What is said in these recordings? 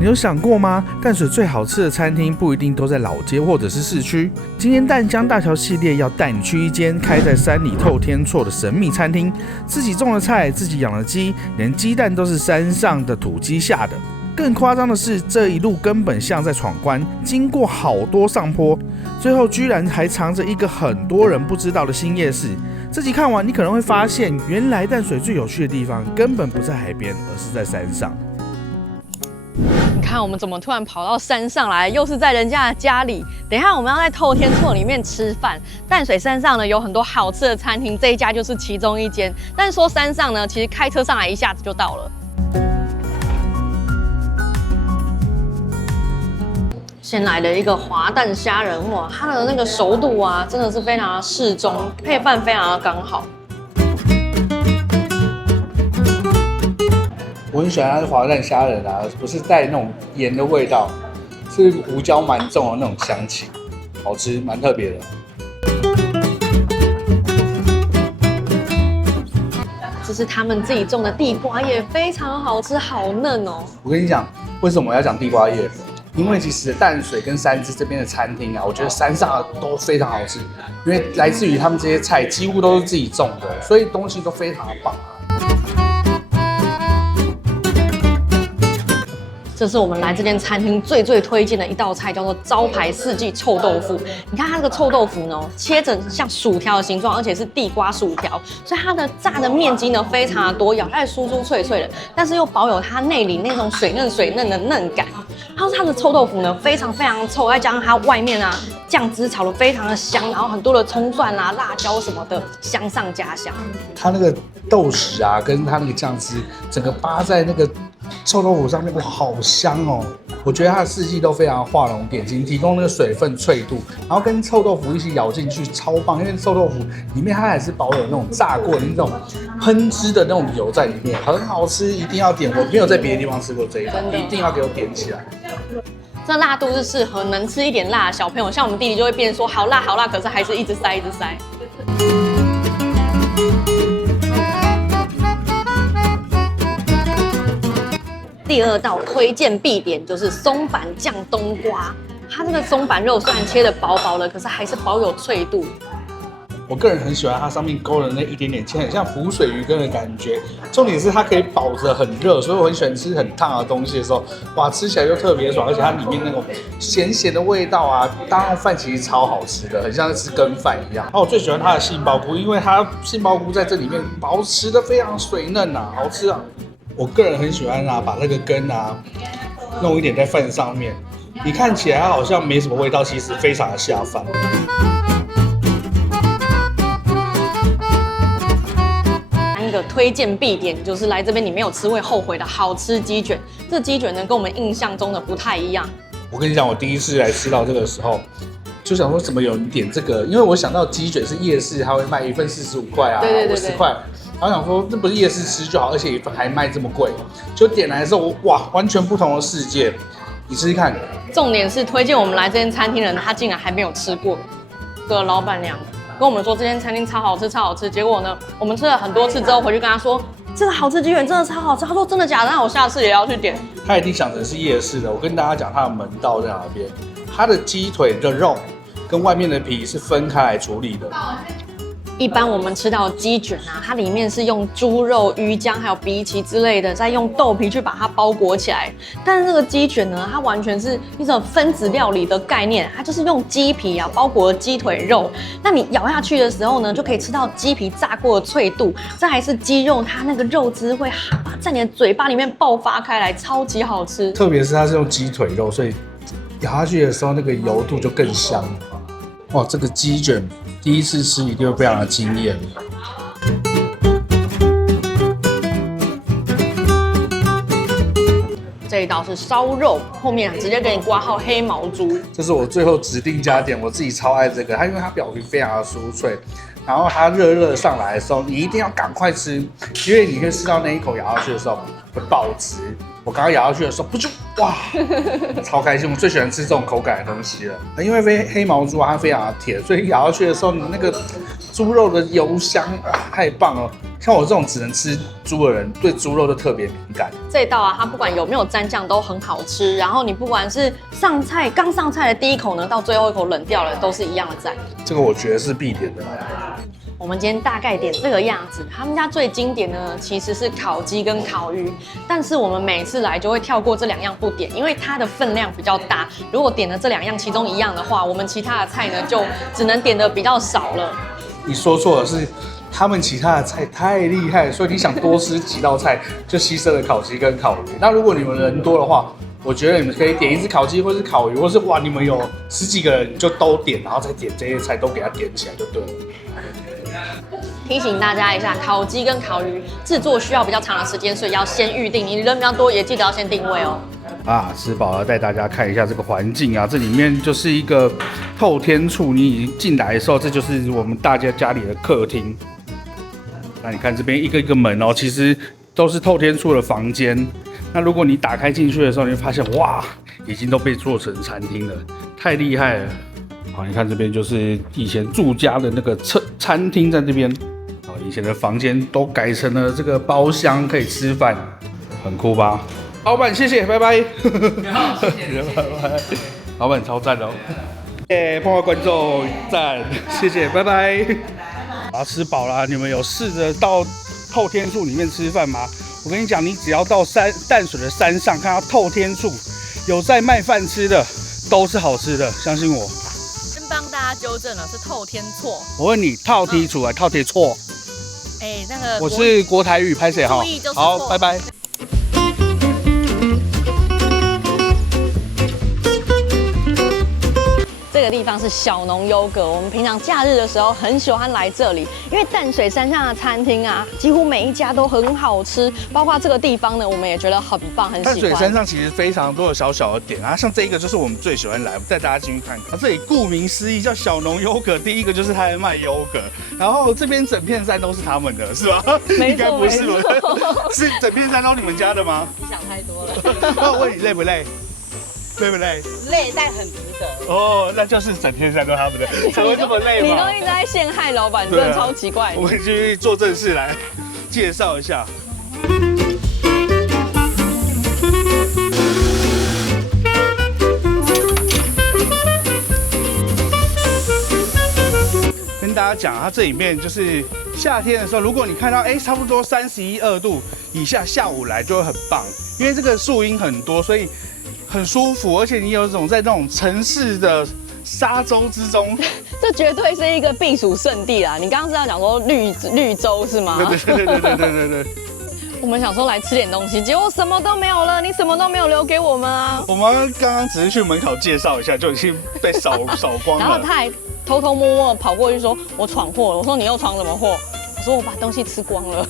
你有想過嗎？淡水最好吃的餐廳不一定都在老街或者是市區。今天淡江大橋系列要帶你去一間開在山裡透天厝的神秘餐廳，自己種的菜，自己養的雞，連雞蛋都是山上的土雞下的。更誇張的是，這一路根本像在闖關，經過好多上坡，最後居然還藏着一個很多人不知道的新夜市。這集看完，你可能會發現，原來淡水最有趣的地方根本不在海邊，而是在山上。你看我們怎麼突然跑到山上來，又是在人家的家裡。等一下我們要在透天厝裡面吃飯。淡水山上呢有很多好吃的餐廳，這一家就是其中一間。但是說山上呢，其實開車上來一下子就到了。先來的一個滑蛋蝦仁，哇，它的那個熟度啊，真的是非常的適中，配飯非常的剛好。我很喜歡它的滑蛋蝦仁啊，不是帶那種鹽的味道，是胡椒蠻重的那種香氣，好吃，蠻特別的。這是他們自己種的地瓜葉，非常好吃，好嫩哦。我跟你講，為什麼我要講地瓜葉？因為其實淡水跟三芝這邊的餐廳啊，我覺得山上的都非常好吃，因為來自於他們這些菜幾乎都是自己種的，所以東西都非常的棒。這是我們來這間餐廳最推薦的一道菜，叫做招牌四季臭豆腐。你看它這個臭豆腐呢，切成像薯條的形狀，而且是地瓜薯條，所以它的炸的面積呢非常的多，咬下来酥酥脆脆的，但是又保有它內裡那種水嫩的嫩感。然後它的臭豆腐呢非常臭，再加上它外面啊醬汁炒得非常的香，然後很多的蔥蒜啊、辣椒什麼的，香上加香。它那個豆豉啊，跟它那個醬汁，整個扒在那个臭豆腐上面，哇，好香哦！我覺得它的四季都非常畫龍點睛，提供那個水分脆度，然後跟臭豆腐一起咬進去，超棒！因為臭豆腐裡面它還是保有那種炸過的那種噴汁的那種油在裡面，很好吃，一定要點。我沒有在別的地方吃過這一種，一定要給我點起來。這辣度是適合能吃一點辣的小朋友，像我們弟弟就會變說好辣，可是還是一直塞。第二道推薦必點就是松板醬冬瓜，它這個松板肉雖然切得薄薄的，可是還是保有脆度。我個人很喜歡它上面勾的那一點點芡，很像浮水魚羹的感覺。重點是它可以保着很熱，所以我很喜歡吃很燙的東西的時候，哇，吃起來就特別爽，而且它裡面那種鹹的味道啊，搭飯其實超好吃的，很像是吃羹飯一樣。我最喜歡它的杏鮑菇，因為它杏鮑菇在這裡面保持得非常水嫩啊，好吃啊。我個人很喜歡啊，把那個根啊弄一點在飯上面，你看起來好像沒什麼味道，其實非常的下飯。一個推薦必點就是來這邊你沒有吃會後悔的好吃雞卷。這雞卷呢跟我們印象中的不太一樣。我跟你講，我第一次來吃到這個時候，就想說怎麼有人點這個，因為我想到雞卷是夜市，它會賣一份45塊啊，50塊。然後想說，這不是夜市吃就好，而且還賣這麼貴，就點來的時候，哇，完全不同的世界。你試試看。重點是推薦我們來這間餐廳的人，他竟然還沒有吃過。這個老闆娘跟我們說這間餐廳超好吃，結果呢，我們吃了很多次之後回去跟他說，這個好吃雞卷真的超好吃。他說真的假的？那我下次也要去點。他一定想成是夜市的。我跟大家講，他的門道在哪邊？他的雞腿的肉跟外面的皮是分開來處理的。一般我們吃到的雞卷啊，它裡面是用豬肉、魚漿還有荸薺之類的，再用豆皮去把它包裹起來。但是這個雞卷呢，它完全是一種分子料理的概念，它就是用雞皮啊包裹了雞腿肉。那你咬下去的時候呢，就可以吃到雞皮炸過的脆度，再還是雞肉，它那個肉汁會在你的嘴巴裡面爆發開來，超級好吃。特別是它是用雞腿肉，所以咬下去的時候那個油度就更香。哇，這個雞卷第一次吃一定會非常的驚豔。這一道是燒肉，後面直接給你掛號黑毛豬。這是我最後指定加點，我自己超愛這個，它因為它表皮非常的酥脆，然後它熱上來的時候，你一定要趕快吃，因為你會吃到那一口咬下去的時候會爆汁。我剛剛咬下去的時候，不就哇，超開心！我最喜歡吃這種口感的東西了。因為黑毛豬啊，它非常的甜，所以咬下去的時候，你那個豬肉的油香，哇，太棒了！像我這種只能吃豬的人，對豬肉就特別敏感。這一道啊，它不管有沒有蘸醬都很好吃。然後你不管是上菜刚上菜的第一口呢，到最後一口冷掉了，都是一樣的讚。這個我覺得是必點的。我們今天大概點這個樣子，他們家最經典的呢其實是烤雞跟烤魚，但是我們每次來就會跳過這2樣不點，因為它的分量比較大。如果點了這2樣其中一樣的話，我們其他的菜呢就只能點的比較少了。你說錯了，是他們其他的菜太厲害，所以你想多吃幾道菜，就犧牲了烤雞跟烤魚。那如果你們人多的話，我覺得你們可以點一隻烤雞，或是烤魚，或是哇，你們有10幾個人就都點，然後再點這些菜都給它點起來就對了。提醒大家一下，烤雞跟烤魚製作需要比較長的時間，所以要先預定。你人比較多，也記得要先定位哦。吃飽了，帶大家看一下這個環境啊，這裡面就是一個透天厝。你已經進來的時候，這就是我們大家家裡的客廳。那你看這邊一個一個門哦，其實都是透天厝的房間。那如果你打開進去的時候，你會發現哇，已經都被做成餐廳了，太厲害了。好，你看這邊就是以前住家的那個餐廳在這邊。以前的房間都改成了這個包廂，可以吃飯，很酷吧？老闆，謝謝，拜拜。好，謝謝，拜拜。老闆超讚哦！碰到觀眾讚，謝謝，拜拜。吃飽了，你們有試着到透天厝裡面吃飯嗎？我跟你講，你只要到淡水的山上看到透天厝有在賣飯吃的，都是好吃的，相信我。先幫大家糾正了，是透天厝。我問你，透天厝還是透天厝？那個我是國台語，拍謝哈。好，拜拜。這個地方是小農優格，我們平常假日的時候很喜歡來這裡，因為淡水山上的餐廳啊，幾乎每一家都很好吃，包括這個地方呢，我們也覺得很棒，很喜歡。淡水山上其實非常多的小小的點啊，像這一個就是我们最喜歡來，我帶大家進去看看。這裡顧名思義叫小農優格，第一個就是他在賣優格，然後這邊整片山都是他們的，是吧？沒錯，應該不是吧？是整片山都你們家的嗎？你想太多了。那我問你累不累？累不累？累，但很值得。哦，那就是整片山都他们的，才会這麼累嘛？你都一直在陷害老闆，真的超奇怪。我們繼續做正事來介紹一下。跟大家講，它這裡面就是夏天的時候，如果你看到差不多31、2度以下，下午來就會很棒，因為這個樹蔭很多，所以很舒服，而且你有一種在那種城市的沙洲之中，這絕對是一個避暑勝地啦。你剛剛是要講說綠洲是嗎？對。我們想說來吃點東西，結果什麼都沒有了，你什麼都沒有留給我們啊。我們剛剛只是去門口介紹一下，就已經被掃光了。然後他還偷偷摸摸跑過去說：“我闖禍了。”我說：“你又闖什麼禍？”我說：“我把東西吃光了。”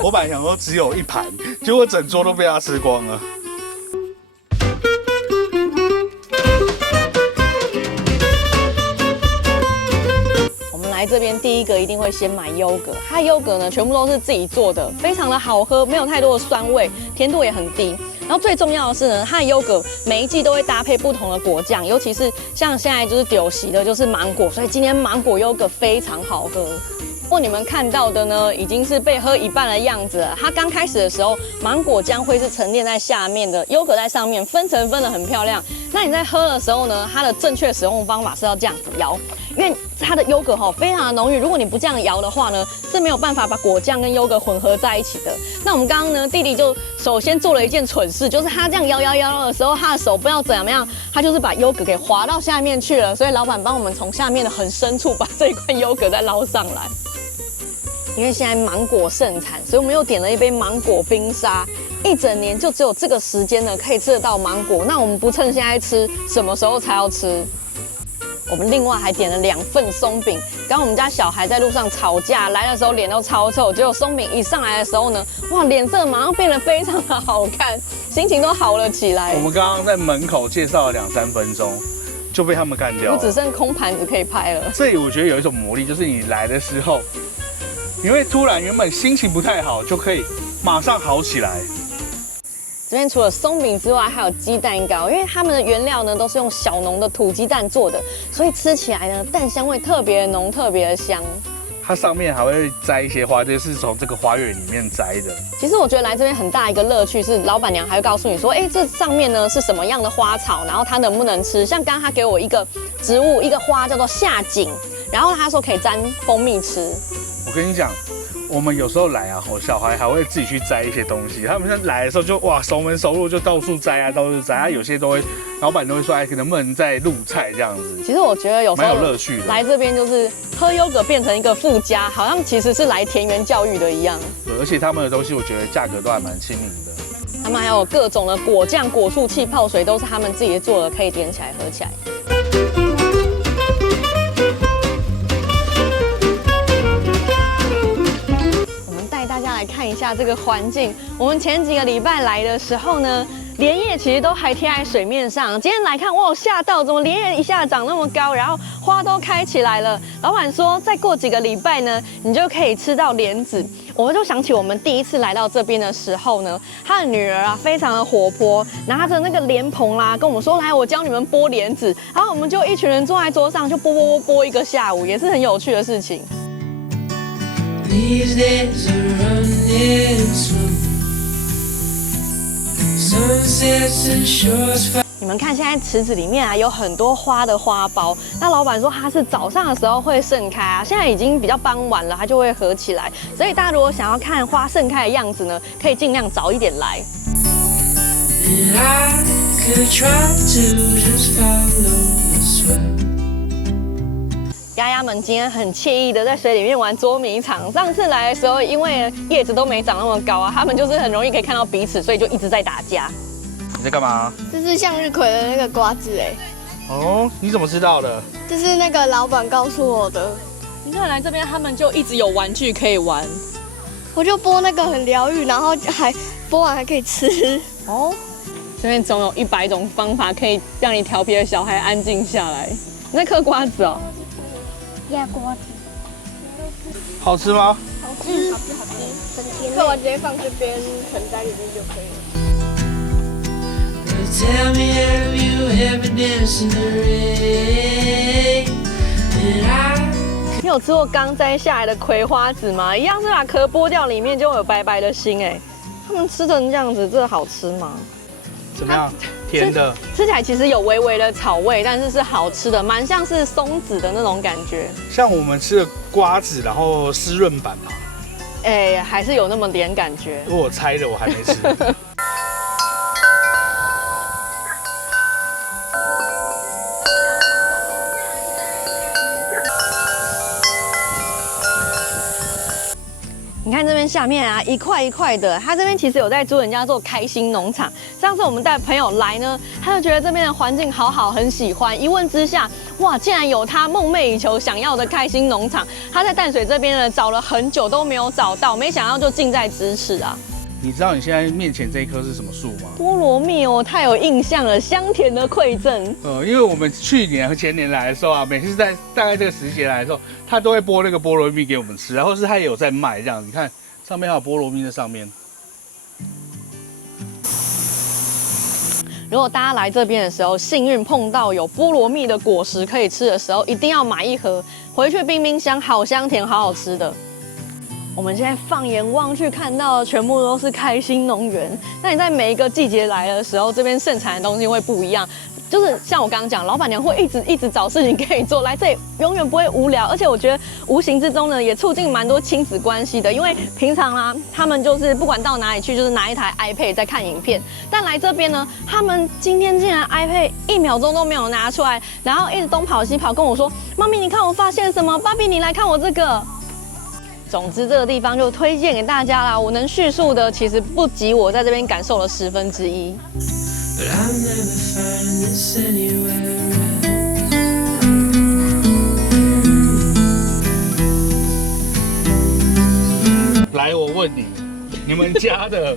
我本來想說只有一盤，結果整桌都被他吃光了。來這邊第一個一定會先買優格，它的優格呢全部都是自己做的，非常的好喝，沒有太多的酸味，甜度也很低。然後最重要的是呢，它的優格每一季都會搭配不同的果醬，尤其是像現在就是丟席的就是芒果，所以今天芒果優格非常好喝。不過你們看到的呢，已經是被喝一半的樣子了。它剛開始的時候，芒果漿會是沉澱在下面的，優格在上面，分層分得很漂亮。那你在喝的時候呢，它的正確使用方法是要這樣子搖，因為它的優格非常的濃郁，如果你不這樣搖的話呢，是沒有辦法把果醬跟優格混合在一起的。那我們剛剛呢，弟弟就首先做了一件蠢事，就是他這樣搖的時候，他的手不知道怎麼樣，他就是把優格給滑到下面去了。所以老闆幫我們從下面的很深處把這一塊優格再撈上來。因為現在芒果盛產，所以我們又點了一杯芒果冰沙。一整年就只有這個時間呢，可以吃得到芒果。那我們不趁現在吃，什麼時候才要吃？我們另外還點了2份鬆餅。剛剛我們家小孩在路上吵架，來的時候臉都超臭，結果鬆餅一上來的時候呢，哇，臉色馬上變得非常的好看，心情都好了起來。我們剛剛在門口介紹了2、3分鐘，就被他們幹掉了。我只剩空盤子可以拍了。所以我覺得有一種魔力，就是你來的時候，你會突然原本心情不太好，就可以馬上好起来。這邊除了鬆餅之外，還有雞蛋糕，因為他們的原料呢都是用小農的土雞蛋做的，所以吃起來呢蛋香味特別的濃，特別的香。它上面還會摘一些花，就是從這個花園裡面摘的。其實我觉得来這邊很大一個樂趣是，老闆娘還會告訴你說，哎，這上面呢是什麼樣的花草，然後它能不能吃。像刚刚他給我一個植物，一個花叫做夏堇，然後他說可以沾蜂蜜吃。我跟你講。我們有時候來啊，我小孩還會自己去摘一些東西。他們來的時候就哇熟門熟路，就到處摘啊，到處摘啊。有些都会，老闆都會說，哎，能不能再入菜這樣子？其實我覺得有時候蠻有樂趣的。來這邊就是喝優格變成一個附加，好像其實是來田園教育的一樣。對，而且他們的東西我覺得價格都還蠻親民的。他們還有各種的果醬、果醋、氣泡水，都是他們自己做的，可以點起來喝起来。大家來看一下這個環境。我們前幾個禮拜來的時候呢，蓮葉其實都還貼在水面上。今天來看，哇，嚇到，怎麼蓮葉一下長那麼高，然後花都開起來了。老闆說，再過幾個禮拜呢，你就可以吃到蓮子。我們就想起我們第一次來到這邊的時候呢，他的女兒啊非常的活潑，拿着那個蓮蓬啦，跟我們說，來，我教你們剝蓮子。然後我們就一群人坐在桌上，就剝一個下午，也是很有趣的事情。These days are running slow. Sunsets and shores. 你們看，現在池子裡面啊有很多花的花苞。那老闆說它是早上的時候會盛開啊，現在已經比較傍晚了，它就會合起來。所以大家如果想要看花盛開的樣子呢，可以盡量早一點來。鴨鴨們今天很愜意的在水裡面玩捉迷藏。上次來的時候，因為葉子都沒長那麼高啊，他們就是很容易可以看到彼此，所以就一直在打架。你在幹嘛？這是向日葵的那個瓜子哎。哦，你怎麼知道的？這是那個老闆告訴我的。你看來這邊他們就一直有玩具可以玩。我就剝那個很療癒，然後還剝完還可以吃。哦，這邊總有100種方法可以讓你調皮的小孩安靜下來。你在嗑瓜子哦？壓瓜子。好吃嗎？好吃，好吃，好吃。嗑完直接放這邊盆栽裡面就可以了。Tell me, have you ever danced in the rain? 你有吃過剛摘下來的葵花籽嗎？一樣是把殼剝掉，裡面就會有白白的心哎。他們吃成這樣子，這好吃嗎？怎麼樣？甜的。吃起來其實有微微的草味，但是是好吃的，蠻像是松子的那種感覺。像我們吃的瓜子，然後濕潤版嘛。哎，還是有那麼點感覺。我猜的，我還沒吃。你看这邊下面啊，一塊一塊的，他這邊其實有在租人家做開心農場。上次我們帶朋友來呢，他就覺得這邊的環境好好，很喜歡。一問之下，哇，竟然有他夢寐以求想要的開心農場。他在淡水這邊呢找了很久都沒有找到，沒想到就近在咫尺啊。你知道你現在面前這一棵是什麼樹嗎？菠蘿蜜哦，太有印象了，香甜的饋贈。因為我們去年和前年來的時候啊，每次在大概這個時節來的時候，他都會剝那個菠蘿蜜給我們吃，然後是他也有在賣這樣。你看上面還有菠蘿蜜在上面。如果大家來這邊的時候，幸運碰到有菠蘿蜜的果實可以吃的時候，一定要買一盒回去冰冰箱，好香甜，好好吃的。我們現在放眼望去，看到的全部都是開心農園。那你在每一個季節來的時候，這邊盛產的東西會不一樣。就是像我剛剛講，老闆娘會一直找事情可以做，來這裡永遠不會無聊。而且我覺得無形之中呢，也促進蠻多親子關係的。因為平常啊，他們就是不管到哪裡去，就是拿一台 iPad 在看影片。但來這邊呢，他們今天竟然 iPad 1秒鐘都沒有拿出來，然後一直東跑西跑跟我說：“媽咪，你看我發現什麼？爸比，你來看我這個。”總之，這個地方就推薦給大家啦。我能敘述的其實不及我在這邊感受的1/10。來，我問你，你們家的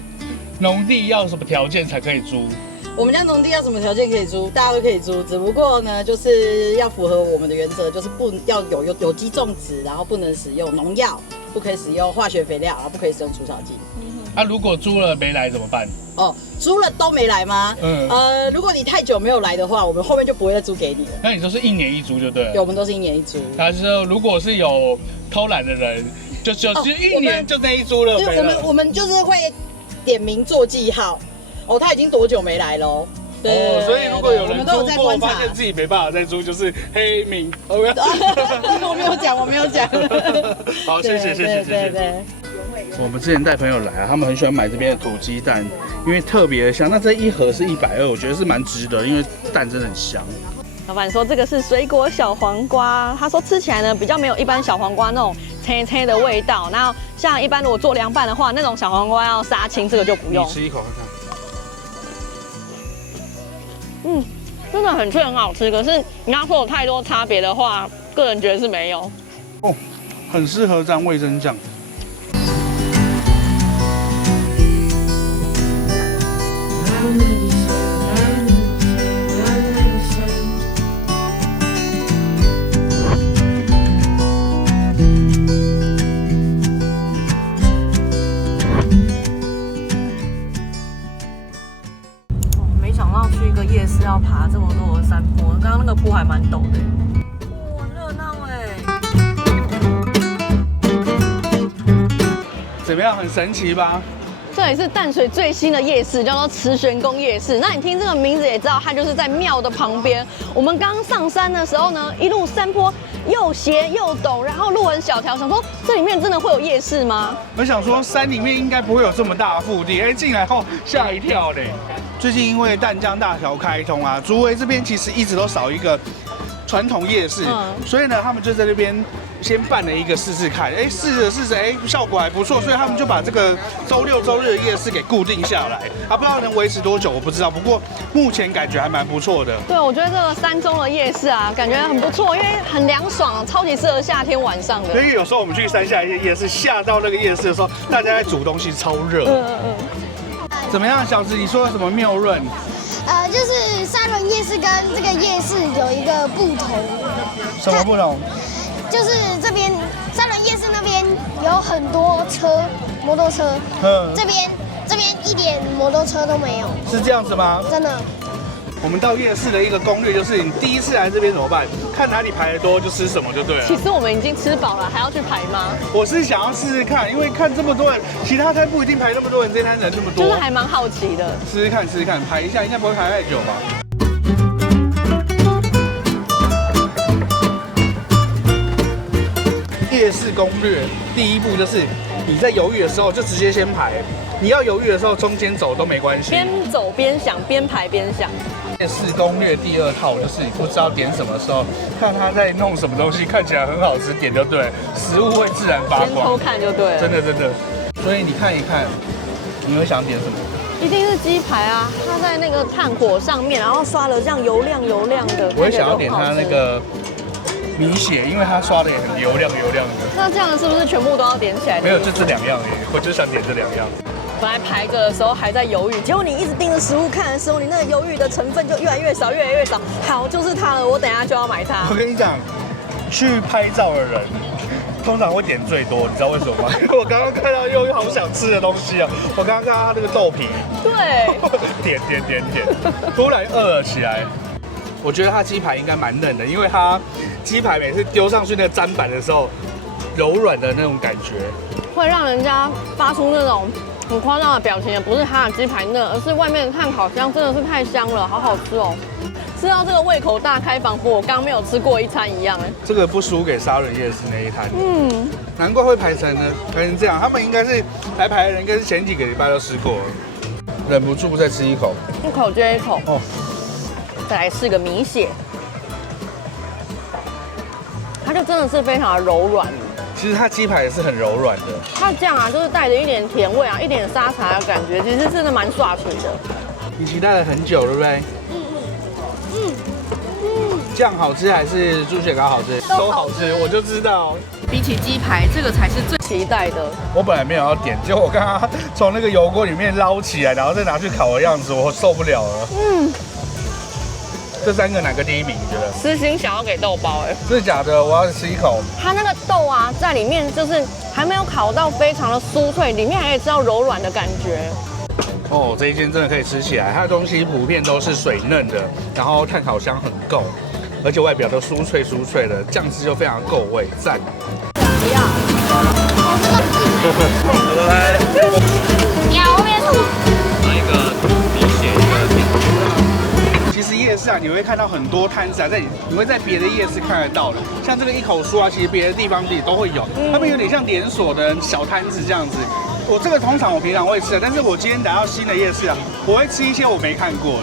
農地要什麼條件才可以租？我們家農地要什麼條件可以租？大家都可以租，只不過呢，就是要符合我們的原則，就是不要有機種植，然後不能使用農藥，不可以使用化學肥料，然後不可以使用除草劑。啊，如果租了沒來怎麼辦？哦，租了都沒來嗎？如果你太久沒有來的話，我們後面就不會再租給你了。那你都是1年1租就对了。对，我們都是1年1租。他說，如果是有偷懶的人，就1年就那一租了。對，我們就是會點名做記號。哦，他已經多久沒來了？哦，所以如果有人租過，發現自己沒辦法再租，就是黑名。我沒有講，我沒有講。好，謝謝。對。我们之前带朋友来啊，他们很喜欢买这邊的土雞蛋，因為特別香。那這一盒是120，我覺得是蠻值得，因為蛋真的很香。老闆說這個是水果小黃瓜，他說吃起來呢比較沒有一般小黃瓜那種青青的味道，然後像一般如果做涼拌的話，那種小黃瓜要殺青，這個就不用。你吃一口看看。真的很脆，很好吃。可是你要說有太多差別的話，個人覺得是沒有。哦，很適合沾味噌醬。没想到去一個夜市要爬這麼多的山坡，剛剛那個坡還蠻陡的。哇，熱鬧哎！怎麼樣，很神奇吧？這裡是淡水最新的夜市，叫做慈玄宮夜市。那你聽這個名字也知道，它就是在廟的旁邊。我們剛剛上山的時候呢，一路山坡又斜又陡，然後路很小條，想說這裡面真的會有夜市嗎？我想說山裡面應該不會有這麼大的腹地，哎，進來後嚇一跳嘞。最近因為淡江大橋開通啊，竹圍這邊其實一直都少一個傳統夜市，所以呢，他們就在那邊先辦了一個試試看，哎，試着，哎，效果還不錯，所以他們就把這個周六周日的夜市給固定下來，啊，不知道能維持多久，我不知道，不過目前感覺還蠻不錯的。對，我覺得這個山中的夜市啊，感覺很不錯，因為很涼爽，超級適合夏天晚上的。所以有時候我們去山下一些夜市，下到那個夜市的時候，大家在煮東西超熱。怎麼樣，小子？你說什麼謬論？就是三輪夜市跟這個夜市有一個不同。什麼不同？就是這邊三輪夜市那邊有很多車，摩托車。這邊一點摩托車都沒有。是這樣子嗎？真的。我們到夜市的一個攻略就是，你第一次來這邊怎麼辦？看哪裡排得多就吃什麼就對了。其實我們已經吃飽了，還要去排嗎？我是想要試試看，因為看這麼多人，其他攤不一定排那麼多人，這攤人這麼多，就是還蠻好奇的。試試看，排一下，應該不會排太久吧？夜市攻略第一步就是你在猶豫的時候就直接先排，你要猶豫的時候中間走都沒關係。邊走邊想，邊排邊想。夜市攻略第二套就是你不知道點什麼時候，看他在弄什麼東西，看起來很好吃，點就對，食物會自然發光。先偷看就對了。真的。所以你看一看，你會想點什麼？一定是雞排啊！它在那個炭火上面，然後刷了這樣油亮的。我也想要點它那個米血，因為它刷的也很油亮的。那這樣是不是全部都要點起來？沒有，就這2樣而已。我就想點這2樣。本來排着的時候還在猶豫，結果你一直盯着食物看的時候，你那個猶豫的成分就越來越少。好，就是它了，我等一下就要買它。我跟你講，去拍照的人通常會點最多，你知道為什麼嗎？因為我剛剛看到又好想吃的東西啊！我剛剛看到它那個豆皮，對，點，突然餓了起來。我覺得它雞排應該蠻嫩的，因為它雞排每次丟上去那個砧板的時候，柔軟的那種感覺，會讓人家發出那種很誇張的表情，也不是它的雞排嫩，而是外面的炭烤香真的是太香了，好好吃哦！吃到這個胃口大開，仿佛我剛沒有吃過一餐一樣哎。這個不輸給沙崙夜市那一攤，難怪會排成這樣，他們應該是來排的人，應該是前幾個禮拜都吃過了，忍不住再吃一口，一口接一口哦。再來試個米血，它就真的是非常的柔軟。其實它雞排也是很柔軟的，它醬啊就是帶着一點甜味啊，一點沙茶的感覺，其實真的蠻刷嘴的。你期待了很久，對不對？醬好吃還是豬血糕好吃？都好吃，我就知道。比起雞排，這個才是最期待的。我本來沒有要點，結果我剛剛從那個油鍋裡面撈起來，然後再拿去烤的樣子，我受不了了。這3個哪個第一名？你覺得？私心想要給豆包哎，真的假的？我要吃一口。它那個豆啊，在裡面就是還沒有烤到非常的酥脆，裡面還可以吃到柔軟的感觉。哦，這一間真的可以吃起来，它的東西普遍都是水嫩的，然後炭烤香很夠，而且外表都酥脆酥脆的，醬汁又非常夠味，讚。不要。你好，后面是。拿一个米血，一个甜。其实夜市啊，你会看到很多摊子啊，你会在別的夜市看得到的，像這個一口酥啊，其實別的地方也都會有，他們有點像連鎖的小攤子這樣子。我這個通常我平常會吃的，但是我今天來到新的夜市啊，我會吃一些我沒看過的。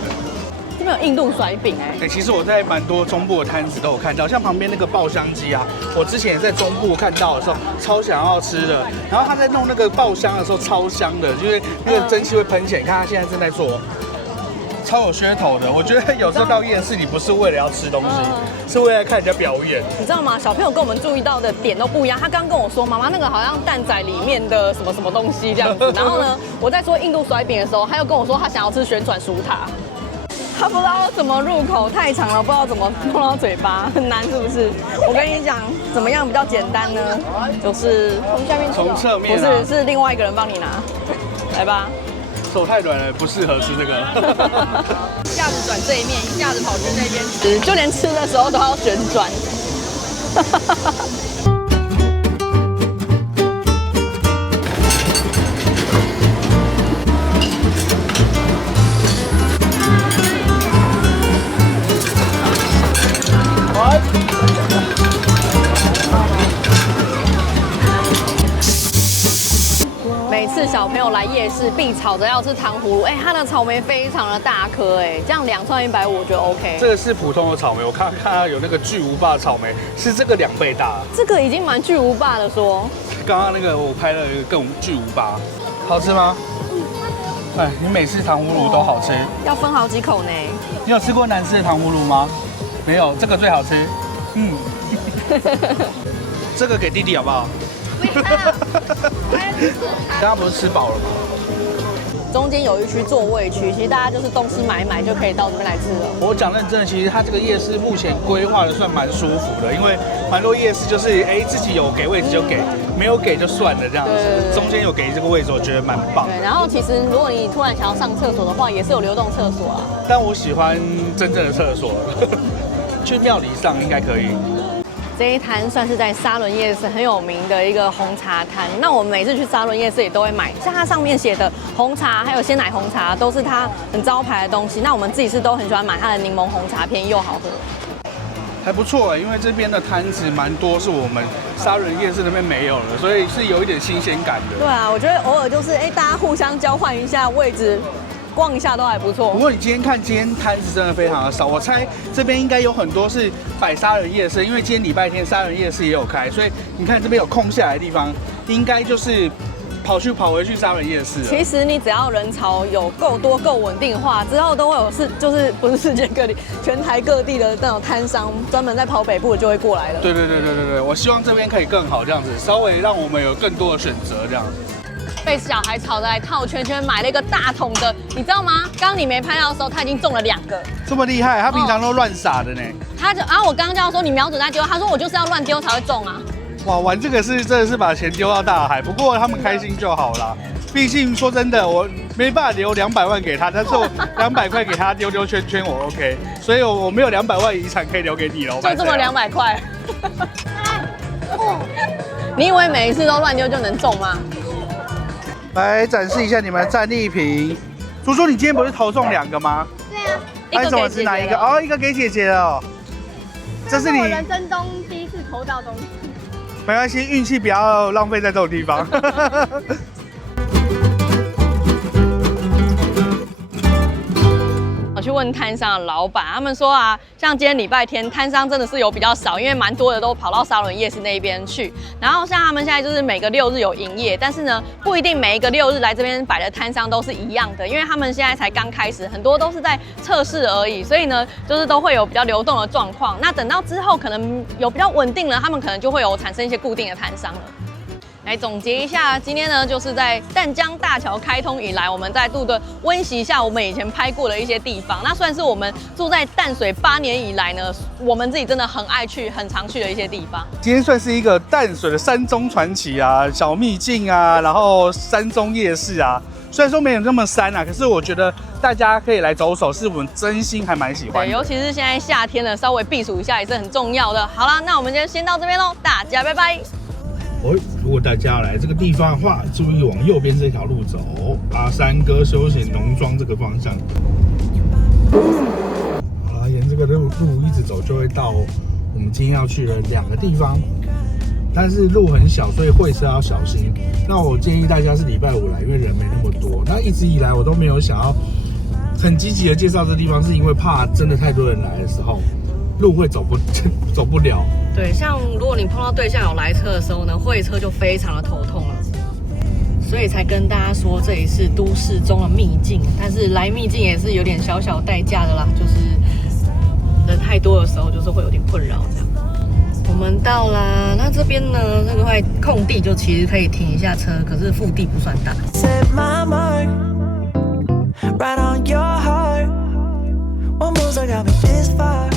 這邊有印度甩餅哎，其實我在蠻多中部的攤子都有看到，像旁邊那個爆香雞啊，我之前也在中部看到的時候，超想要吃的。然後他在弄那個爆香的時候，超香的，就是那個蒸汽會噴起來。你看他現在正在做。超有噱頭的，我覺得有時候到夜市，你不是為了要吃東西，是為了看人家表演。你知道嗎？小朋友跟我們注意到的點都不一樣。他剛跟我說，媽媽那個好像蛋仔裡面的什麼什麼東西這樣子。然後呢，我在說印度甩餅的時候，他又跟我說他想要吃旋轉薯塔。他不知道怎麼入口，太長了，不知道怎麼弄到嘴巴，很難是不是？我跟你講，怎麼樣比較簡單呢？就是從下面從側面、啊，不是，是另外一個人幫你拿，來吧。手太軟了，不適合吃這個。一下子轉這一面，一下子跑去那邊吃，就連吃的時候都要旋轉。每次小朋友來夜市必吵着要吃糖葫蘆，它的草莓非常的大顆，這樣2串150我覺得 OK。這個是普通的草莓，我看到有那個巨無霸草莓，是這個2倍大。這個已經蠻巨無霸了說。剛剛那個我拍了一個更巨無霸，好吃嗎？哎，你每次糖葫蘆都好吃，要分好幾口呢。你有吃過難吃的糖葫蘆嗎？沒有，這個最好吃。嗯，這個給弟弟好不好？大家不是吃飽了嗎？中間有一區座位區，其實大家就是東西買一買就可以到這邊來吃了。我講認真的，其實它這個夜市目前規劃的算蠻舒服的，因為蠻多夜市就是自己有給位置就給，沒有給就算了這樣子。對，中間有給這個位置，我覺得蠻棒。對，然後其實如果你突然想要上廁所的話，也是有流動廁所啊。但我喜歡真正的廁所，去廟裡上應該可以。這一攤算是在沙崙夜市很有名的一個紅茶攤。那我們每次去沙崙夜市也都會買，像它上面寫的紅茶，還有鮮奶紅茶，都是它很招牌的東西。那我們自己是都很喜歡買它的檸檬紅茶，便宜又好喝。還不錯，因為這邊的攤子蠻多，是我們沙崙夜市那邊沒有的，所以是有一點新鮮感的。對啊，我覺得偶爾就是大家互相交換一下位置。逛一下都還不錯。不過你今天看，今天攤子真的非常的少。我猜這邊應該有很多是擺沙崙夜市，因為今天禮拜天沙崙夜市也有開，所以你看這邊有空下來的地方，應該就是跑回去沙崙夜市了。其實你只要人潮有夠多、夠穩定的話，之後都會有就是不是世界各地，全台各地的那種攤商，專門在跑北部的就會過來了。對，我希望這邊可以更好，這樣子稍微讓我們有更多的選擇，這樣子。被小孩吵着來套圈圈，買了一個大桶的，你知道嗎？剛剛你沒拍到的時候，他已經中了2個，這麼厲害？他平常都亂撒的呢。他就我剛剛叫他說你瞄準再丟，他說我就是要亂丟才會中啊。哇，玩這個真的是把錢丟到大海，不過他們開心就好啦。畢竟說真的，我沒辦法留200萬給他，但是我200塊給他丟圈圈我 OK，所以我沒有200萬遺產可以留給你了。就這麼200塊。你以為每一次都亂丟就能中嗎？來展示一下你們的戰利品。豬豬，你今天不是投中2個嗎？對啊。那你怎麼只拿1個？哦，1個給姐姐了哦。這是你人生中第一次投到東西。沒關係，運氣不要浪費在這種地方。我去問攤商的老闆，他們說像今天禮拜天攤商真的是有比較少，因為蠻多的都跑到沙崙夜市那邊去。然後像他們現在就是每個6日有營業，但是呢不一定每一個6日來這邊擺的攤商都是一樣的，因為他們現在才剛開始，很多都是在測試而已，所以呢就是都會有比較流動的狀況。那等到之後可能有比較穩定了，他們可能就會有產生一些固定的攤商了。來總結一下，今天呢就是在淡江大橋開通以來，我們再度的溫習一下我們以前拍過的一些地方。那算是我們住在淡水8年以來呢，我們自己真的很愛去、很常去的一些地方。今天算是一个淡水的山中傳奇啊，小秘境啊，然後山中夜市啊。雖然說沒有那麼山啊，可是我覺得大家可以來走走，是我們真心還蠻喜歡的。對，尤其是現在夏天了，稍微避暑一下也是很重要的。好啦，那我們今天先到這邊嘍，大家拜拜。如果大家要來這個地方的話，注意往右邊這條路走，阿三哥休閒農莊這個方向。好啦，沿這個路一直走，就會到我們今天要去的2個地方。但是路很小，所以會車要小心。那我建議大家是禮拜5來，因為人沒那麼多。那一直以來我都沒有想要很積極的介紹這地方，是因為怕真的太多人來的時候，路會走不了。對，像如果你碰到對象有來車的時候呢，會車就非常的頭痛了。所以才跟大家說這裡是都市中的秘境，但是來秘境也是有點小小代價的啦，就是人太多的時候，就是會有點困擾這樣。我們到啦，那這邊呢，這個塊空地就其實可以停一下車，可是腹地不算大。Set my mark, right on your heart. One moves, I got me this far.